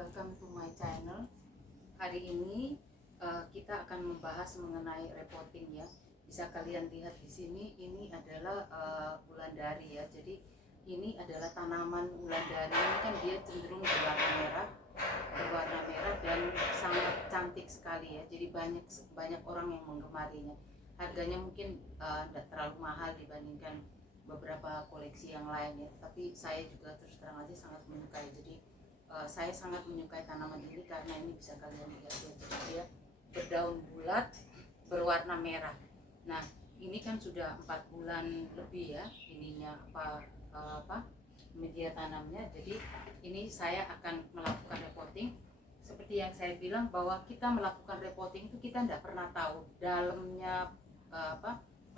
welcome to my channel. Hari ini kita akan membahas mengenai reporting ya. Bisa kalian lihat di sini, ini adalah wulandari ya. Jadi ini adalah tanaman wulandari. Ini kan dia cenderung berwarna merah dan sangat cantik sekali ya. Jadi banyak orang yang menggemarinya. Harganya mungkin tidak terlalu mahal dibandingkan beberapa koleksi yang lain ya. Tapi saya juga terus terang aja sangat menyukai. Jadi saya sangat menyukai tanaman ini karena ini bisa kalian lihat ya, dia berdaun bulat berwarna merah. Nah ini kan sudah 4 bulan lebih ya ininya media tanamnya. Jadi ini saya akan melakukan repotting. Seperti yang saya bilang bahwa kita melakukan repotting itu kita tidak pernah tahu dalamnya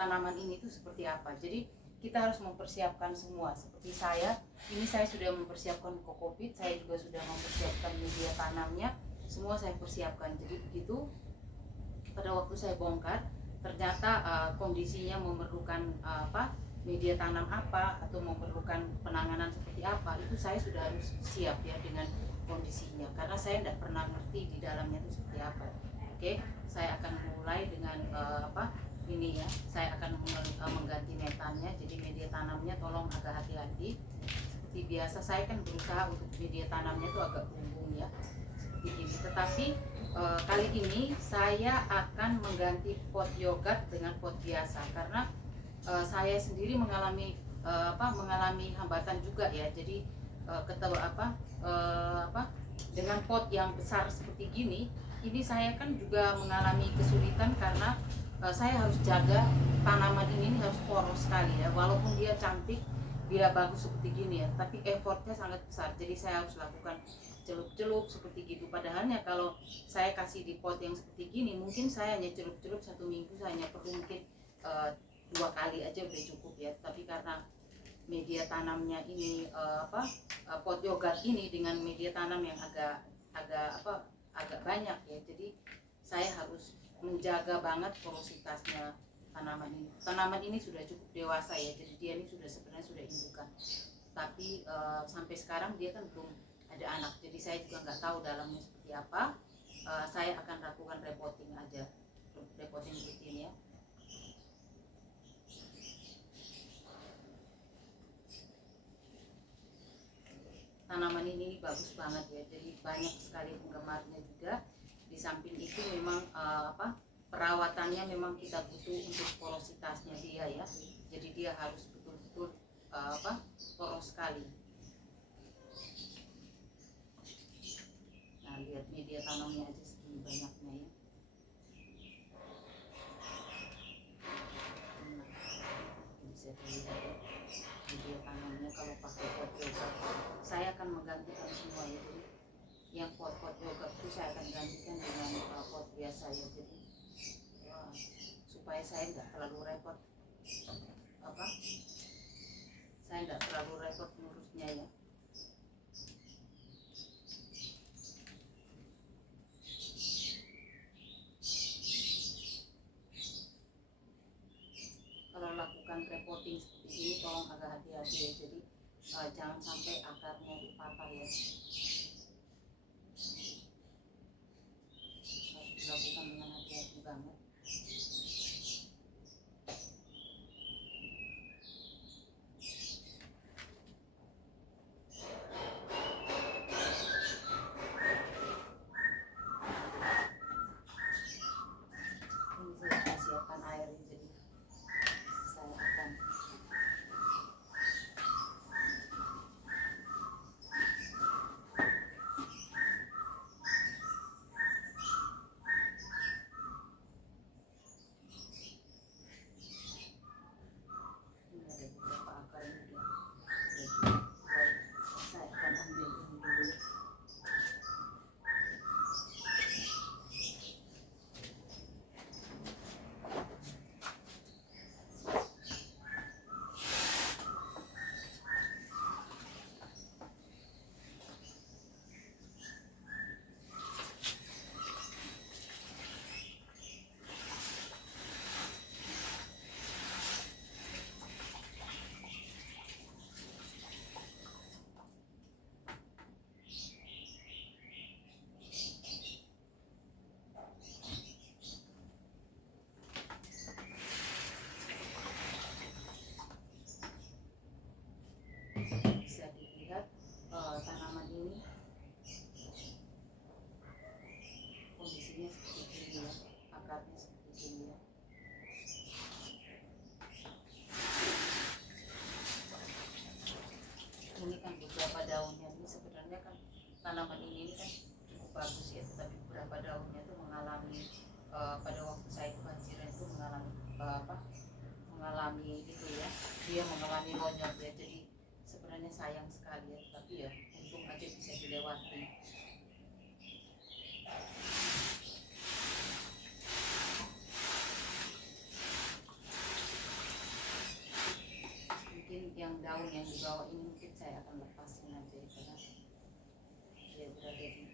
tanaman ini itu seperti apa. Jadi kita harus mempersiapkan semua. Seperti ini saya sudah mempersiapkan kokopit, saya juga sudah mempersiapkan media tanamnya, semua saya persiapkan. Jadi begitu pada waktu saya bongkar, ternyata kondisinya memerlukan media tanam apa atau memerlukan penanganan seperti apa, itu saya sudah harus siap ya dengan kondisinya, karena saya tidak pernah ngerti di dalamnya itu seperti apa. Oke, saya akan mulai dengan ini ya, saya akan mengganti metannya. Jadi media tanamnya tolong agak hati-hati. Seperti biasa saya kan berusaha untuk media tanamnya itu agak bumbung ya, seperti ini. Tetapi kali ini saya akan mengganti pot yogurt dengan pot biasa karena saya sendiri mengalami hambatan juga ya. Jadi dengan pot yang besar seperti gini, ini saya kan juga mengalami kesulitan karena saya harus jaga tanaman ini harus poros sekali ya. Walaupun dia cantik, dia bagus seperti gini ya, tapi effortnya sangat besar. Jadi saya harus lakukan celup-celup seperti gitu. Padahalnya kalau saya kasih di pot yang seperti gini, mungkin saya hanya celup-celup 1 minggu, saya hanya perlu mungkin 2 kali aja udah cukup ya. Tapi karena media tanamnya ini pot yogurt ini dengan media tanam yang agak banyak ya, jadi saya harus menjaga banget porositasnya tanaman ini. Tanaman ini sudah cukup dewasa ya, jadi dia ini sebenarnya sudah indukan, tapi sampai sekarang dia kan belum ada anak, jadi saya juga nggak tahu dalamnya seperti apa. Saya akan lakukan repotting aja, repotting rutin ya. Tanaman ini bagus banget ya, jadi banyak sekali penggemarnya juga. Di samping itu memang perawatannya memang kita butuh untuk porositasnya dia ya. Jadi dia harus betul-betul poros sekali. Nah lihat media tanamnya aja segini banyaknya ya. Bisa dilihat ya media tanamnya kalau pakai pot yogurt. Saya akan menggantikan semua ya. Jadi yang pot yogurt itu saya akan gantikan dengan pot biasa ya. Jadi supaya saya nggak terlalu repot ngurusnya ya. Kalau lakukan repotting seperti ini tolong agak hati-hati ya. Jadi jangan sampai akarnya itu patah ya. Harus dilakukan dengan hati-hati banget. Ini saya siapkan airnya, jadi saya akan ini kan beberapa daunnya ini sebenarnya kan tanaman ini kan cukup bagus ya, tetapi beberapa daunnya itu mengalami pada waktu saya kebanjiran itu mengalami mengalami itu ya, dia mengalami lonjong ya, jadi sebenarnya sayang sekali ya, tapi ya untung aja bisa dilewati. Mungkin yang daun yang di bawah ini mungkin saya akan lepasin aja ya, karena dia berada di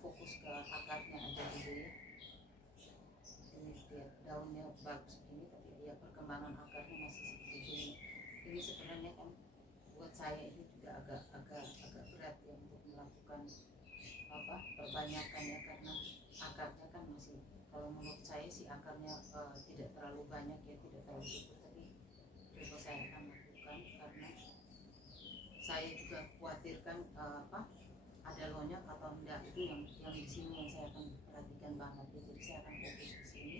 fokus ke akarnya aja dulu ya. Ini dia daunnya bagus begini, tapi ya perkembangan akarnya masih seperti ini. Ini sebenarnya kan buat saya ini juga agak berat ya untuk melakukan perbanyakan ya, karena akarnya kan masih, kalau menurut saya sih akarnya tidak terlalu banyak ya, tidak terlalu cukup, tapi coba saya akan lakukan karena saya juga khawatirkan ada lonjong atau enggak, itu yang di sini yang saya akan perhatikan banget ya. Jadi saya akan fokus di sini,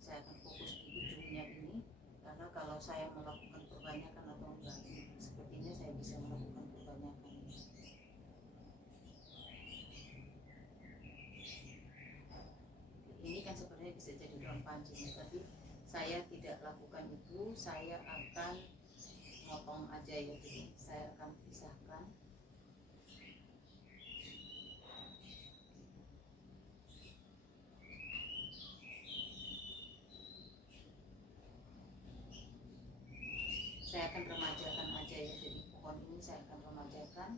saya akan fokus di ujungnya ini, karena kalau saya melakukan perbanyakan atau enggak, sepertinya saya bisa melakukan perbanyakan. Ini kan sebenarnya bisa jadi daun pancing, tapi saya tidak lakukan itu, saya akan motong aja ya, jadi saya akan pisahkan. Saya akan remajakan aja ya, jadi pohon ini saya akan remajakan.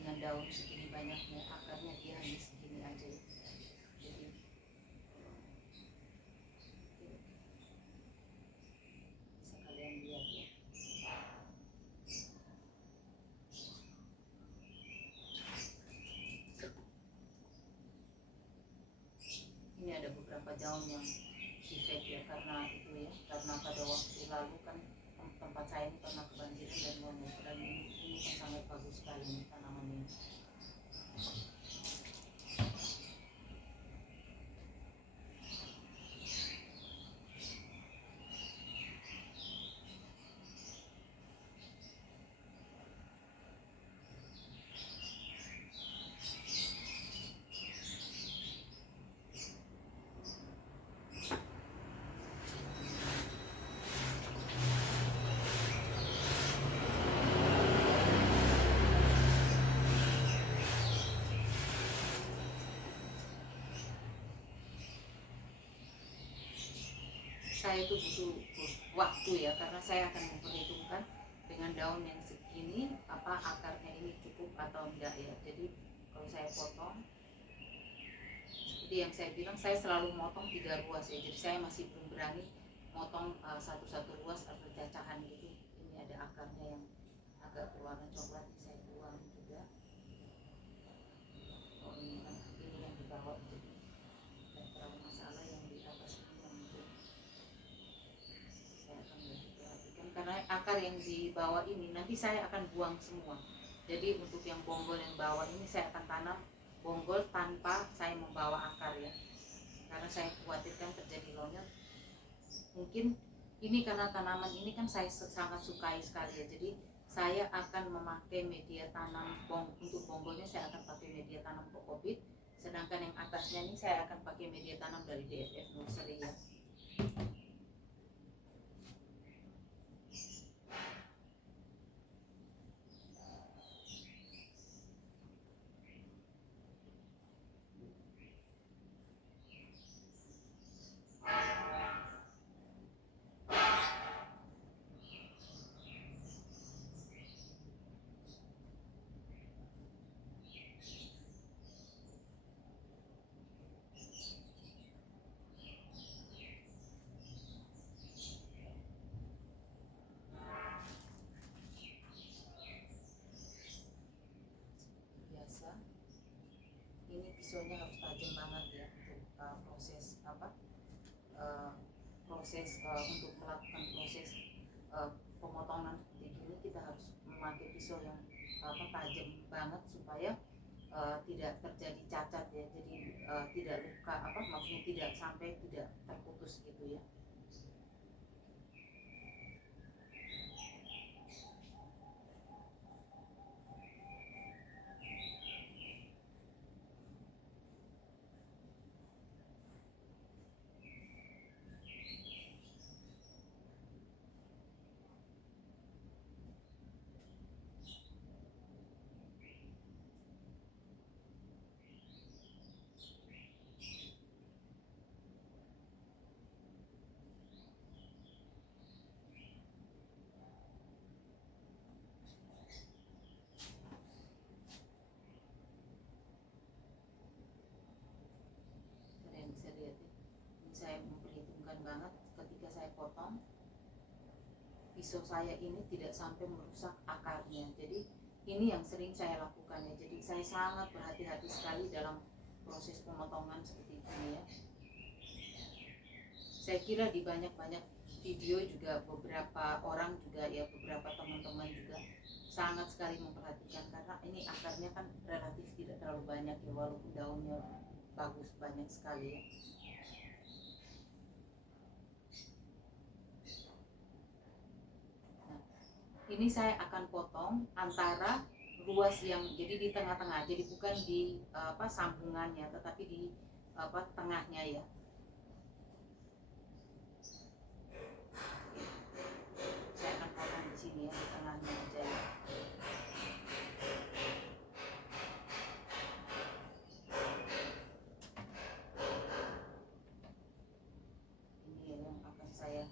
Dengan daun segini banyaknya, akarnya dia hanya segini aja ya. Jadi bisa kalian lihat ya. Ini ada beberapa daun yang defect ya, karena itu ya, karena pada waktu lalu kan tempat saya ini pernah kebanjiran dan lonjong, dan ini kan sangat bagus sekali nih tanaman ini. Saya itu butuh waktu ya, karena saya akan memperhitungkan dengan daun yang segini apa akarnya ini cukup atau enggak ya. Jadi kalau saya potong, seperti yang saya bilang, saya selalu motong 3 ruas ya, jadi saya masih belum berani motong satu-satu ruas atau cacahan gitu. Ini ada akarnya yang agak berwarna coklat, saya buang juga. Oh ini kan, ini yang di bawah, jadi tidak terlalu masalah, yang di atas ini yang mungkin saya akan lebih perhatikan, karena akar yang di bawah ini nanti saya akan buang semua. Jadi untuk yang bonggol yang bawah ini saya akan tanam bonggol tanpa saya membawa akar ya, karena saya khawatirkan terjadi lonjong. Mungkin ini karena tanaman ini kan saya sangat sukai sekali ya, jadi saya akan memakai media tanam untuk bonggolnya saya akan pakai media tanam kokopit, sedangkan yang atasnya ini saya akan pakai media tanam dari DFF Nursery ya. pisaunya harus tajam banget ya untuk untuk melakukan proses pemotongan seperti ini. Kita harus memakai pisau yang tajam banget supaya tidak terjadi cacat ya, jadi tidak luka maksudnya tidak sampai tidak terputus gitu ya. Kalian bisa lihat ya, ini saya memperhitungkan banget ketika saya potong pisau saya ini tidak sampai merusak akarnya. Jadi ini yang sering saya lakukan ya, jadi saya sangat berhati-hati sekali dalam proses pemotongan seperti ini ya. Saya kira di banyak-banyak video juga beberapa orang juga ya, beberapa teman-teman juga sangat sekali memperhatikan, karena ini akarnya kan relatif tidak terlalu banyak ya, walaupun daunnya bagus banyak sekali ya. Nah, ini saya akan potong antara ruas yang jadi di tengah-tengah, jadi bukan di sambungannya, tetapi di tengahnya ya. Saya akan potong di sini ya, di tengahnya aja ya. Ini ya yang akan saya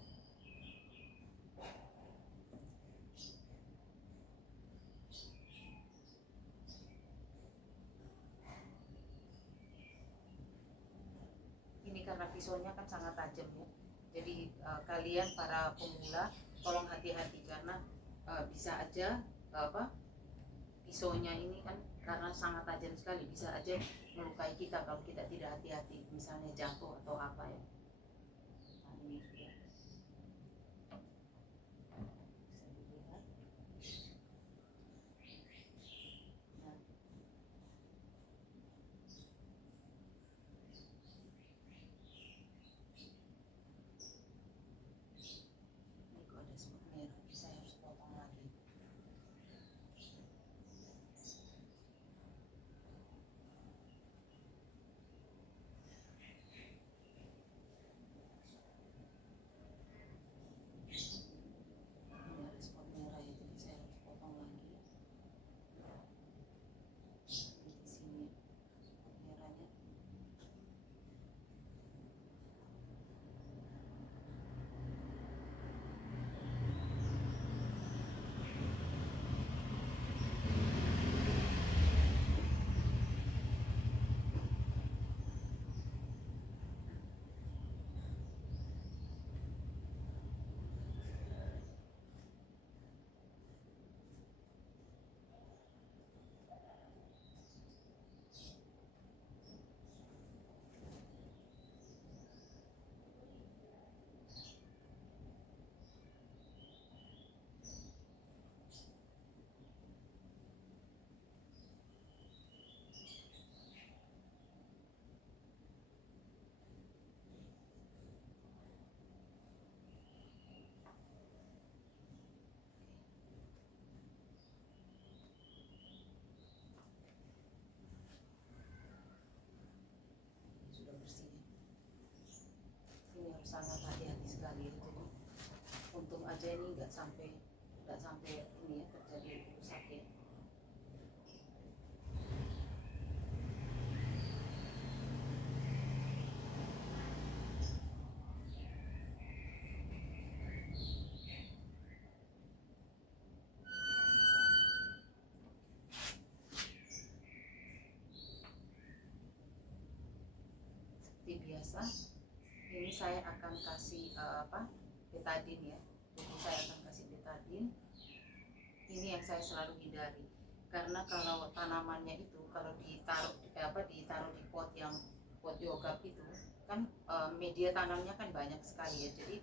ini, karena pisaunya kan sangat tajam ya. Jadi kalian para pemula tolong hati-hati, karena bisa aja pisaunya ini kan karena sangat tajam sekali, bisa aja melukai kita kalau kita tidak hati-hati, misalnya jatuh atau apa ya. Nah, ini sudah bisa dilihat. Nah, ini kok ada spot merah, saya harus potong lagi. Ini ada spot merah ya, jadi saya harus potong lagi. Di sini spot merahnya. Sudah bersih. Ini harus sangat hati-hati sekali ya. Jadi untung aja ini nggak sampai ini ya terjadi rusak ya. Seperti biasa, ini saya akan kasih betadine ya. Jadi saya akan kasih betadine. Ini yang saya selalu hindari. Karena kalau tanamannya itu kalau ditaruh di pot yang pot yogurt itu kan media tanamnya kan banyak sekali ya. Jadi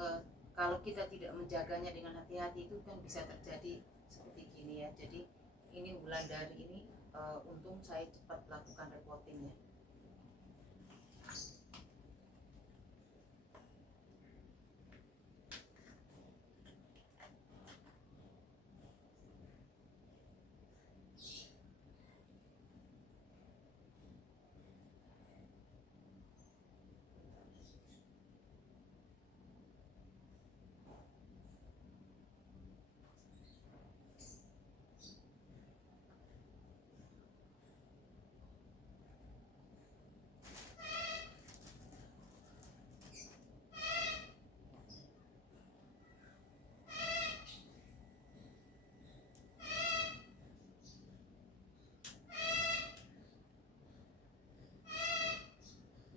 eh, kalau kita tidak menjaganya dengan hati-hati itu kan bisa terjadi seperti gini ya. Jadi ini Wulandari ini untung saya cepat lakukan repotting ya.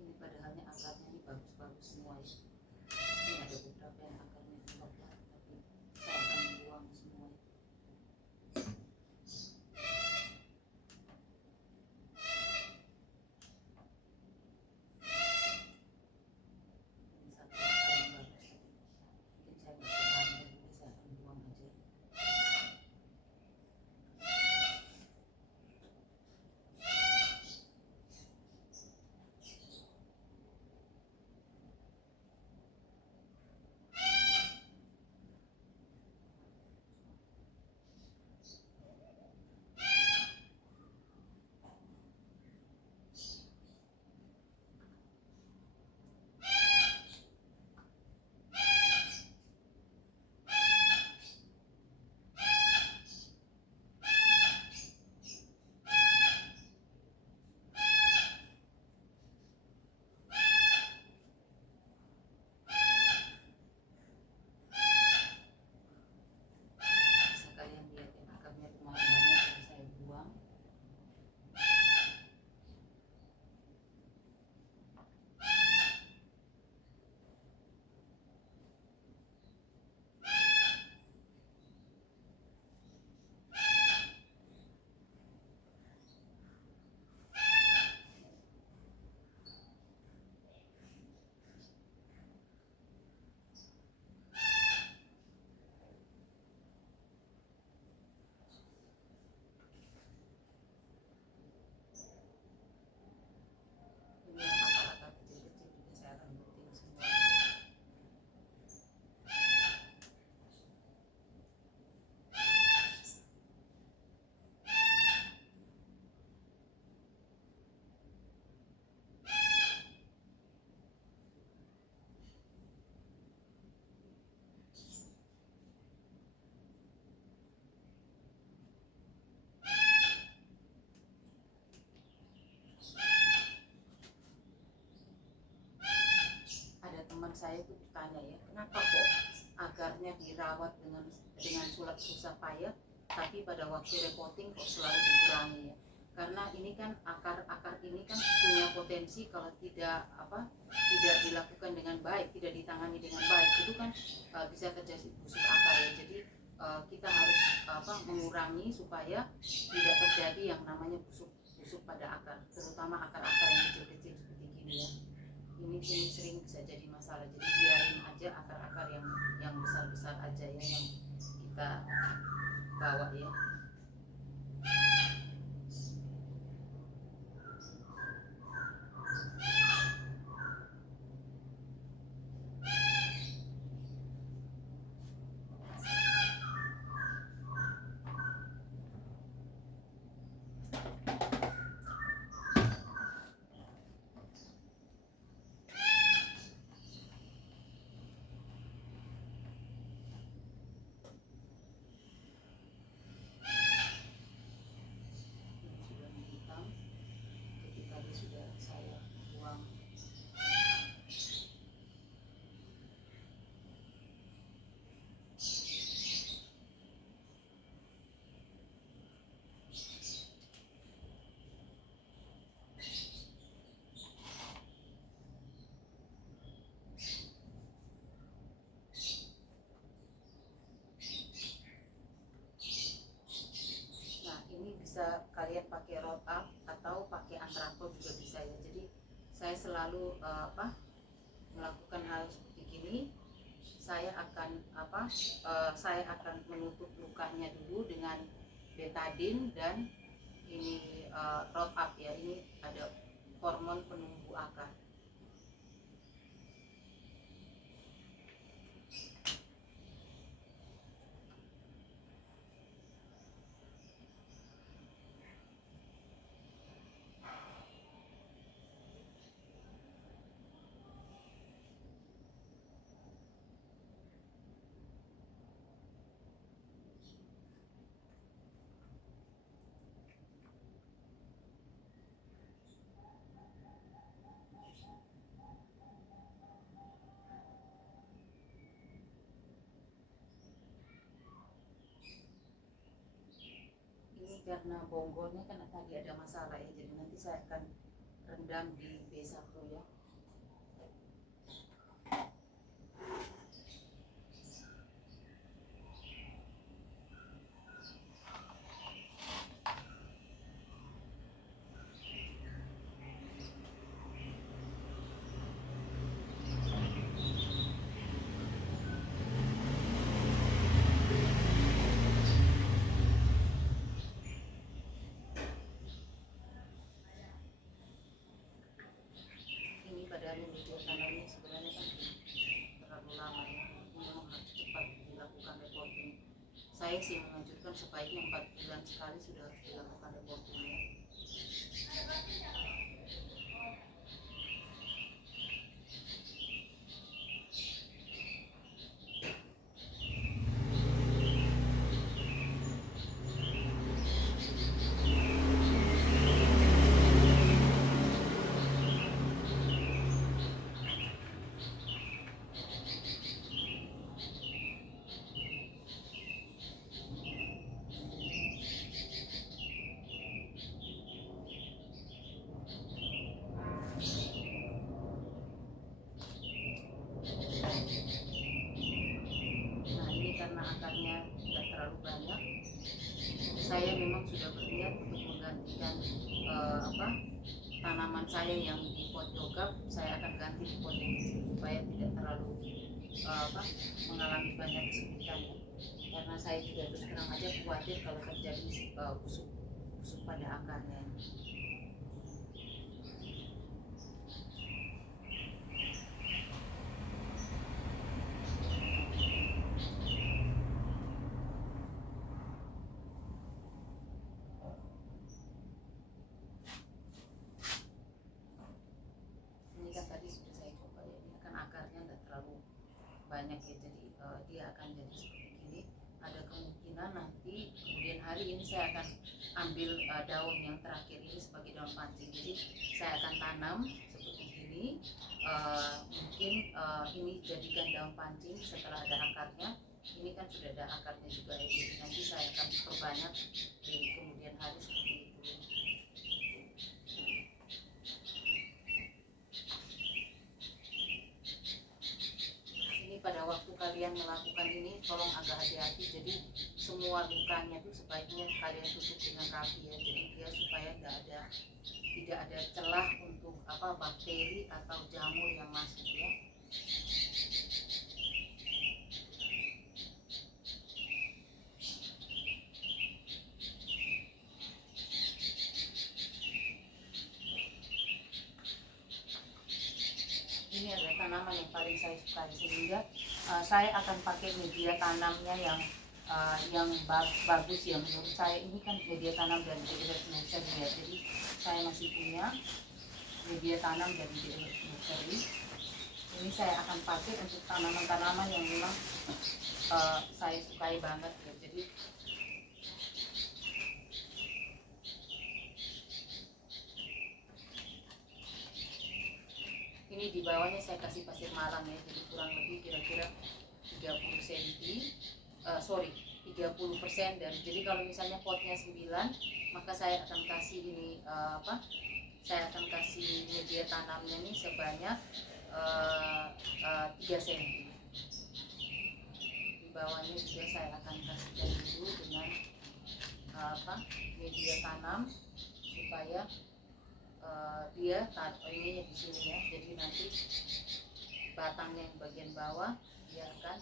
Ini padahalnya akarnya ini bagus-bagus semua ya. Ini ada beberapa yang akarnya lebat tapi saya akan buang semua. Ini satu akar yang bagus. Mungkin saya nggak paham jadi saya akan buang aja. Bisa kalian lihat ya akarnya lumayan banyak yang saya buang. Ini yang akar-akar kecil-kecil juga saya akan gunting semua. Ada teman saya itu bertanya ya, kenapa kok akarnya dirawat dengan susah payah, tapi pada waktu repotting kok selalu dikurangi ya? Karena ini kan akar-akar ini kan punya potensi kalau tidak dilakukan dengan baik, tidak ditangani dengan baik, itu kan bisa terjadi busuk akar ya. Jadi kita harus mengurangi supaya tidak terjadi yang namanya busuk pada akar, terutama akar-akar yang kecil-kecil seperti gini ya. Ini sering bisa jadi masalah, jadi biarin aja akar-akar yang besar-besar aja ya yang kita bawa ya. melakukan hal seperti gini, saya akan menutup lukanya dulu dengan betadine dan ini root up ya, ini ada hormon penumbuh akar. Karena bonggolnya kan tadi ada masalah ya, jadi nanti saya akan rendam di B1 ya. Dari media tanamnya sebenarnya kan terlalu lama ya, memang harus cepat dilakukan reporting. Saya sih menganjurkan sebaiknya 4 bulan sekali sudah harus dilakukan reportingnya. Saya memang sudah berniat untuk menggantikan tanaman saya yang di pot logam, saya akan ganti di pot yang kecil supaya tidak terlalu mengalami banyak kesulitan ya. Karena saya juga terus terang aja khawatir kalau terjadi busuk pada akarnya. Banyak ya, jadi dia akan jadi seperti ini. Ada kemungkinan nanti kemudian hari ini saya akan ambil daun yang terakhir ini sebagai daun pancing, jadi saya akan tanam seperti ini. Mungkin ini jadikan daun pancing setelah ada akarnya. Ini kan sudah ada akarnya juga ya, jadi nanti saya akan perbanyak di kemudian hari seperti itu. Pada waktu kalian melakukan ini tolong agak hati-hati, jadi semua lukanya tuh sebaiknya kalian tutup dengan rapi ya, jadi dia supaya tidak ada celah untuk bakteri atau jamur yang masuk ya. Ini adalah tanaman yang paling saya sukai, sehingga saya akan pakai media tanamnya yang bagus ya menurut saya. Ini kan media tanam dari Earth Nursery ya, jadi saya masih punya media tanam dari Earth Nursery. Ini saya akan pakai untuk tanaman-tanaman yang memang saya sukai banget ya. Jadi ini di bawahnya saya kasih pasir malam ya, jadi kurang lebih kira-kira 30 30%. Dan jadi kalau misalnya potnya 9, maka saya akan kasih ini saya akan kasih media tanamnya ini sebanyak 3 cm. Di bawahnya juga saya akan kasihkan dulu dengan media tanam supaya dia dia taruh ini di sini ya. Jadi nanti batangnya yang bagian bawah dia akan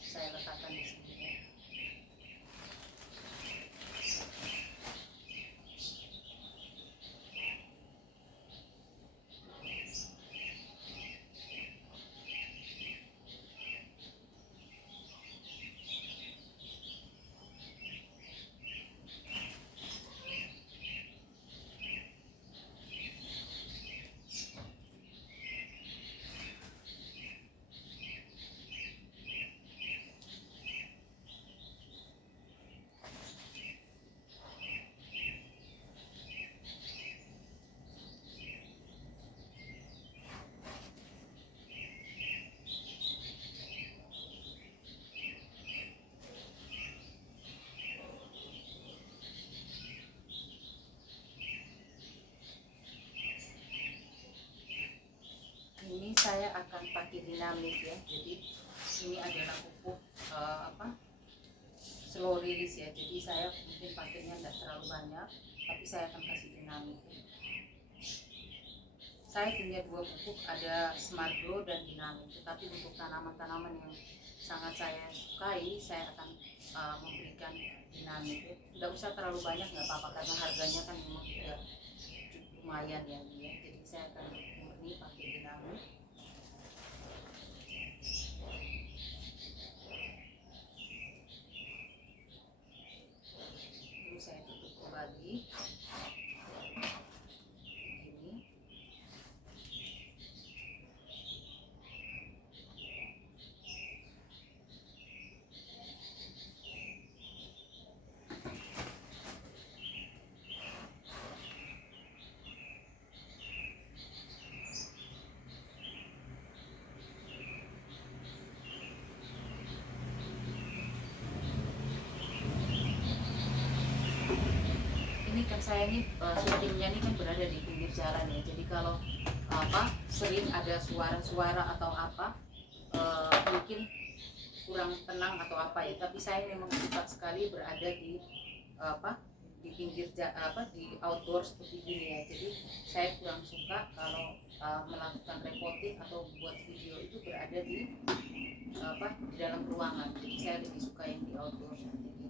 saya letakkan di sini ya. Ini saya akan pakai dinamit ya. Jadi ini adalah pupuk slow release ya. Jadi saya mungkin pakainya tidak terlalu banyak, tapi saya akan kasih dinamit. Saya punya dua pupuk, ada Smart Glow dan dinamit. Tetapi untuk tanaman-tanaman yang sangat saya sukai, saya akan memberikan dinamit ya. Tidak usah terlalu banyak, nggak apa-apa, karena harganya kan memang sudah lumayan ya. Jadi saya akan murni pakai dinamit. Lalu saya tutup kembali. Ini kan saya ini syutingnya ini kan berada di pinggir jalan ya. Jadi kalau sering ada suara-suara atau apa, mungkin kurang tenang atau apa ya. Tapi saya memang suka sekali berada di di pinggir di outdoor seperti ini ya. Jadi saya kurang suka kalau melakukan reporting atau buat video itu berada di di dalam ruangan. Jadi saya lebih suka yang di outdoor seperti ini.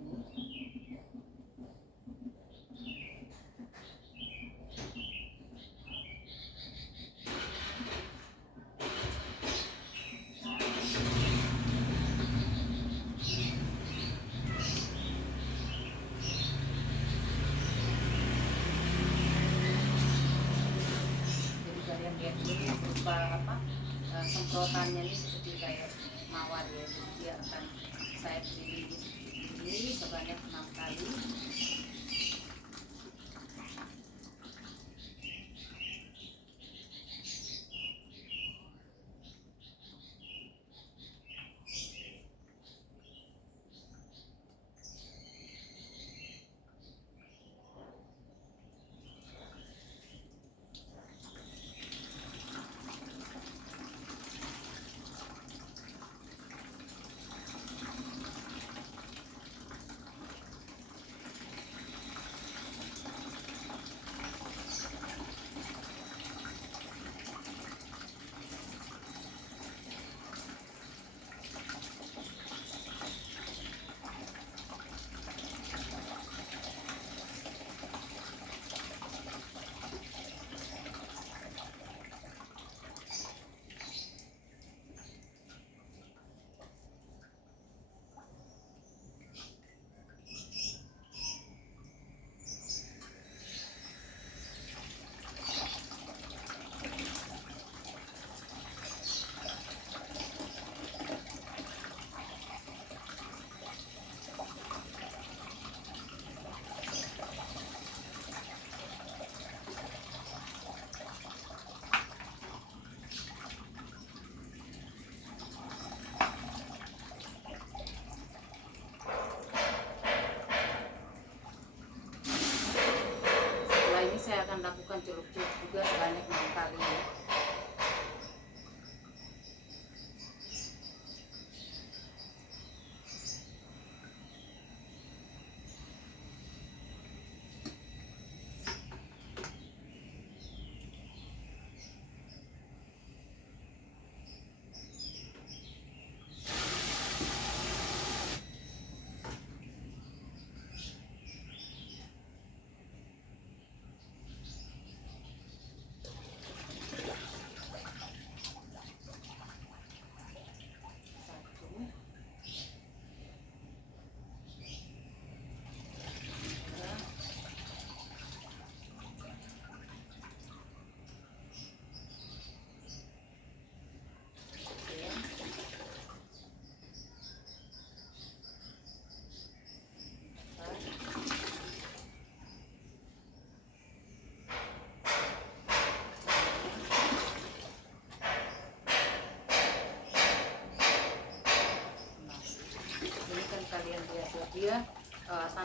Ini berupa semprotannya ini seperti kayak mawar ya. Jadi dia akan saya pilih ini sebanyak 6 kali. Saya akan lakukan celup-celup juga sebanyak 6 kali ya.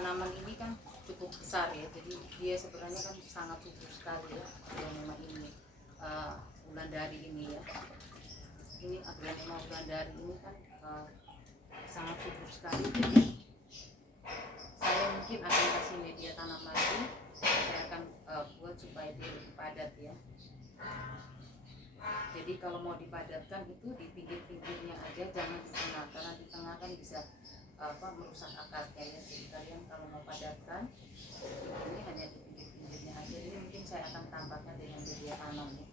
tanaman ini kan cukup besar ya, jadi dia sebenarnya kan sangat subur sekali ya aglaonema ini. Wulandari ini ya, ini aglaonema wulandari ini kan sangat subur sekali, jadi saya mungkin akan kasih media tanam lagi. Saya akan buat supaya dia lebih padat ya. Jadi kalau mau dipadatkan itu di pinggir-pinggirnya aja, jangan di tengah, karena di tengah kan bisa merusak akarnya ya. Jadi kalian kalau mau padatkan ini hanya di pinggir-pinggirnya aja. Ini mungkin saya akan tambahkan dengan media tanam ya.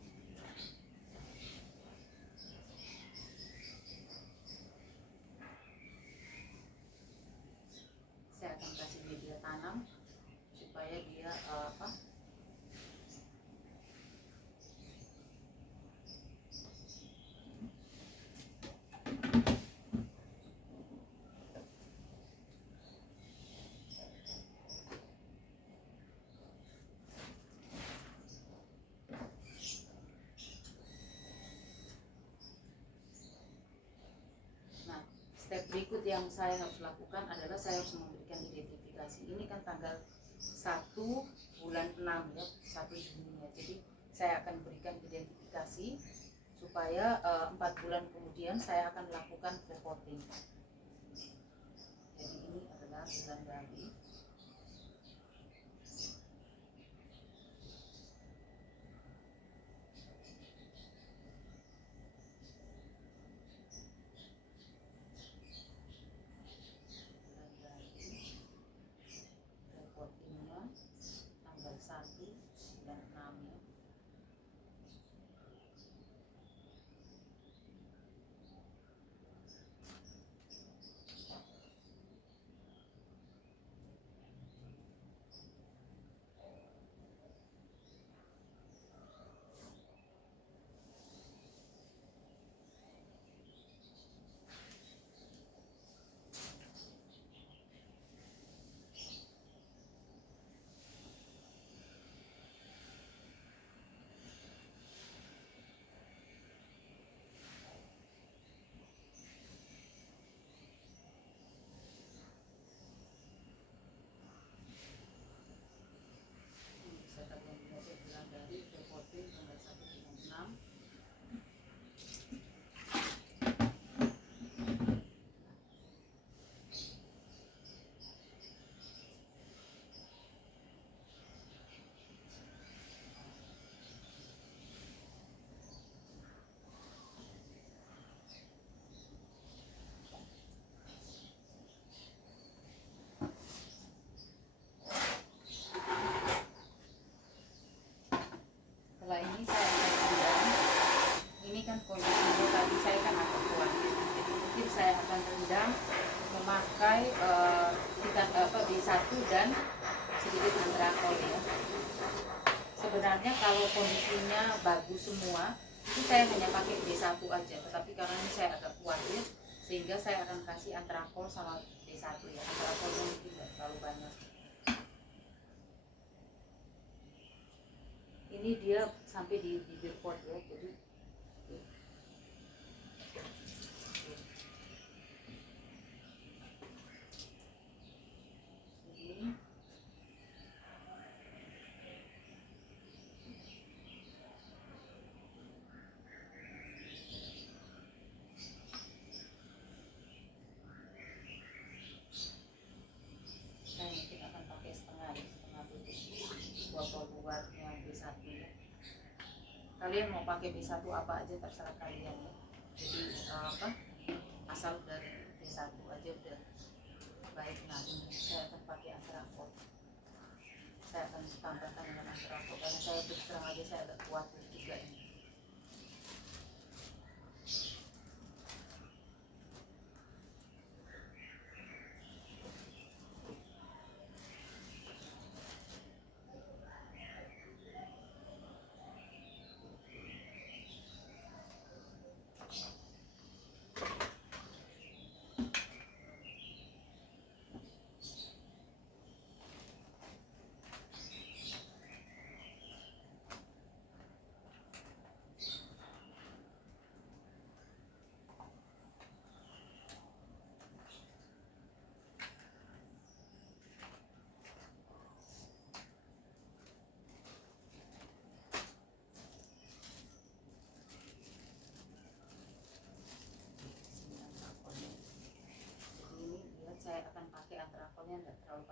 Saya akan kasih media tanam supaya dia step berikut yang saya harus lakukan adalah saya harus memberikan identifikasi. Ini kan tanggal 1 bulan 6 ya, 1 Juni ya. Jadi saya akan berikan identifikasi supaya 4 bulan kemudian saya akan melakukan repotting. Jadi ini adalah wulandari. Tanggal 1 bulan 6 ya. Bisa kalian lihat ya, wulandari repotting tanggal 1 bulan 6. Setelah ini saya akan rendam. Ini kan kondisinya tadi saya kan agak kuat, jadi mungkin saya akan rendam memakai B1 dan sedikit antrakol ya. Sebenarnya kalau kondisinya bagus semua itu saya hanya pakai B1 aja, tetapi karena ini saya agak khawatir sehingga saya akan kasih antrakol sama B1 ya. Antrakolnya mungkin tidak terlalu banyak. Ini dia sampai di bibir pot ya, jadi ini saya mungkin akan pakai setengah ya, setengah tutup botol buatnya B1 ya. Kalian mau pakai B1 apa aja terserah kalian ya. Jadi asal dari B1 aja udah baik. Nah ini saya akan pakai antrakol. Saya akan tambahkan dengan antrakol karena saya terus terang aja saya agak kuat juga ini.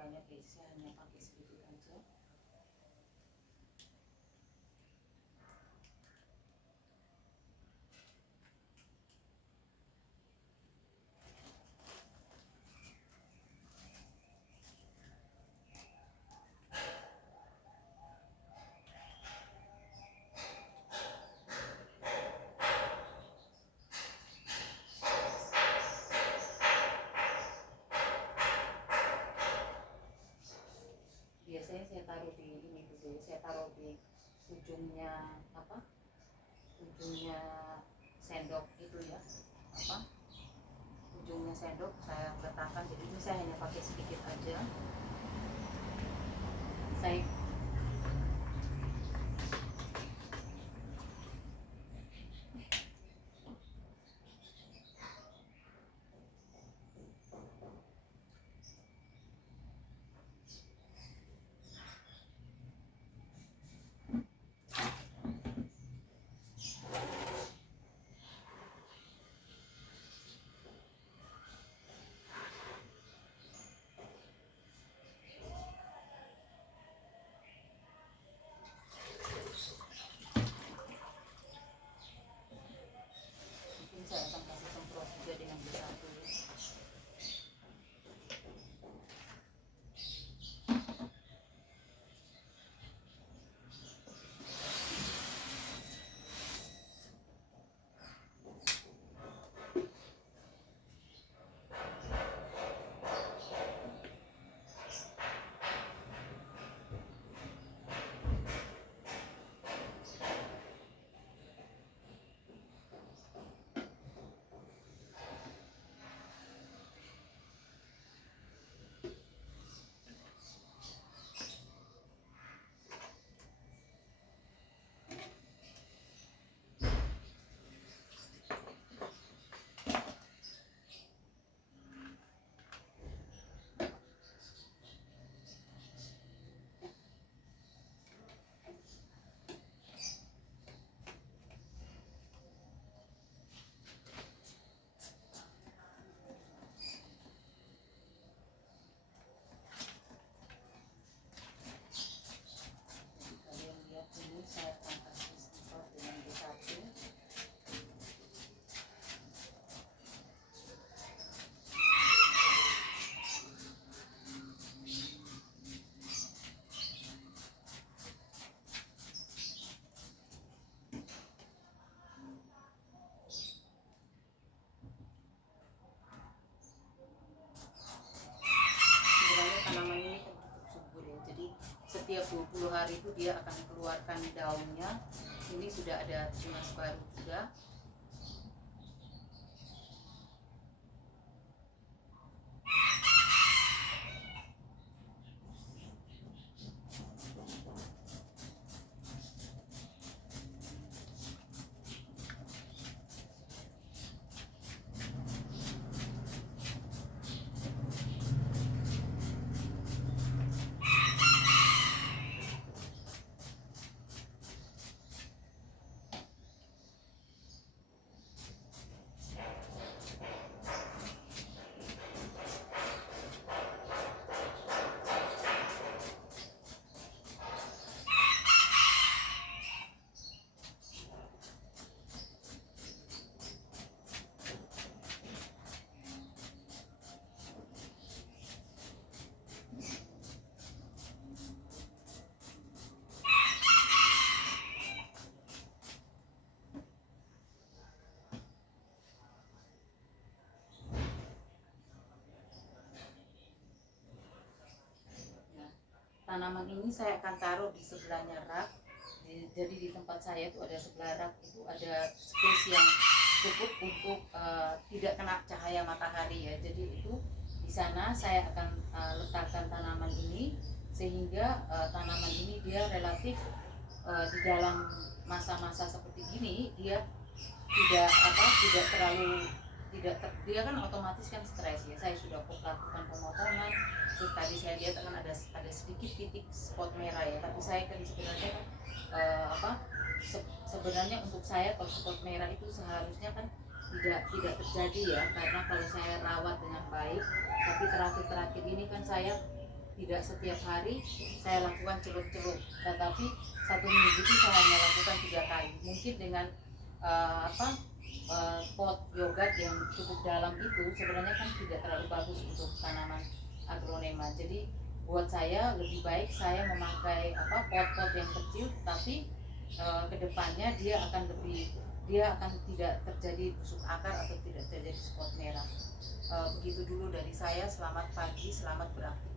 banyak ya, saya hanya pakai sedikit aja. Biasanya saya taruh di ini dulu, saya taruh di ujungnya apa, ujungnya sendok itu ya, apa, ujungnya sendok saya letakkan. Jadi ini saya hanya pakai sedikit aja. Saya mungkin saya akan kasih semprot juga dengan satu. Kalian lihat ini saya akan kasih semprot dengan satu. Sebenarnya tanaman ini kan cukup subur ya, jadi setiap 20 hari itu dia akan keluarkan daunnya. Ini sudah ada tunas baru juga. Tanaman ini saya akan taruh di sebelahnya rak. Jadi di tempat saya itu ada sebelah rak itu ada space yang cukup untuk tidak kena cahaya matahari ya. Jadi itu di sana saya akan letakkan tanaman ini sehingga tanaman ini dia relatif di dalam masa-masa seperti gini dia tidak terlalu dia kan otomatis kan stres ya. Saya sudah lakukan pemotongan, terus tadi saya lihat kan ada sedikit titik spot merah ya, tapi saya kan sebenarnya sebenarnya untuk saya kalau spot merah itu seharusnya kan tidak terjadi ya, karena kalau saya rawat dengan baik. Tapi terakhir ini kan saya tidak setiap hari saya lakukan celup-celup, tetapi satu minggu itu saya hanya lakukan 3 kali. Mungkin dengan pot yogurt yang cukup dalam itu sebenarnya kan tidak terlalu bagus untuk tanaman aglonema. Jadi buat saya lebih baik saya memakai pot-pot yang kecil, tapi kedepannya dia akan tidak terjadi busuk akar atau tidak terjadi spot merah. Begitu dulu dari saya. Selamat pagi, selamat beraktivitas.